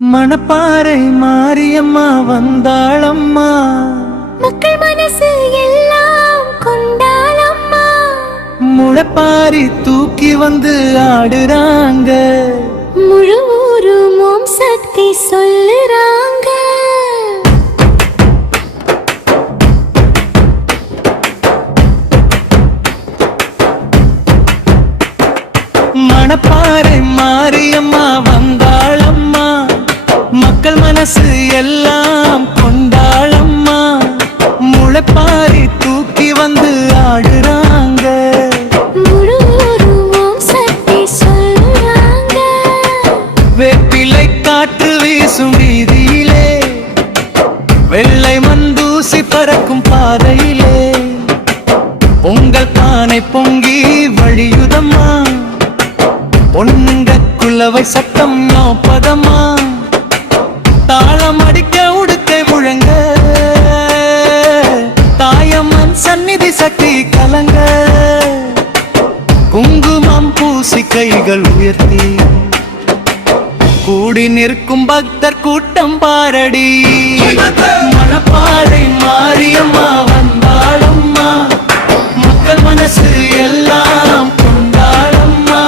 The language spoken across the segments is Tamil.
மணப்பாறை மாரியம்மா வந்தாளம்மா, மக்கள் மனசு எல்லாம் கொண்டாளம்மா. முளைப்பாரி தூக்கி வந்து ஆடுறாங்க, முழு ஊரும் ஓம் சக்தி சொல்லுறாங்க. மணப்பாறை மாரியம்மா வந்தாளம்மா, மக்கள் மனசு எல்லாம் கொண்டாளம்மா, முளைப்பாரி தூக்கி வந்து ஆடுறாங்க, முழு ஊரும் ஓம் சக்தி சொல்லுறாங்க. வேப்பிலை காற்று வீசும் வீதியிலே, வெள்ளை மந்தூசி பறக்கும் பாதையிலே, பொங்கல் பானை பொங்கி வழியுதம்மா, பொன்னுங்க குலவை சட்டம் நோப்பதம்மா, தாளம் அடிக்க உடுக்கை முழங்க, தாயம்மன் சந்நிதி சக்தி கலங்க, குங்குமம் பூசி கைகள் உயர்த்தி கூடி நிற்கும் பக்தர் கூட்டம் பாரடி. மணப்பாறை மாரியம்மா வந்தாளம்மா, மக்கள் மனசு எல்லாம் கொண்டாளம்மா,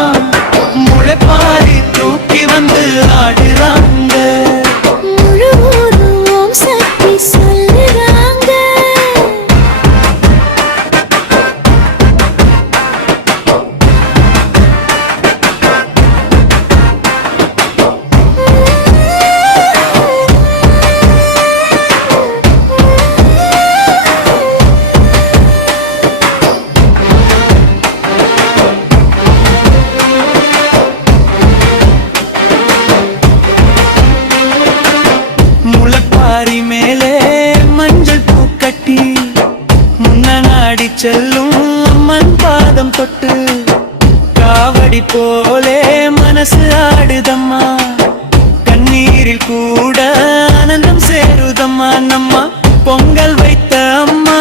முளைப்பாரி தூக்கி வந்து ஆடுறாங்க, முழு ஊரும் ஓம் சக்தி சொல்லுறாங்க. முளைப்பாரி மேலே மஞ்சள் பூக்கட்டி, முன்னாடி செல்லும் அம்மன் பாதம் தொட்டு, காவடி போலே மனசு ஆடுதம்மா, கண்ணீரில் கூட ஆனந்தம் சேருதம்மா, நம்ம பொங்கல் வைத்த அம்மா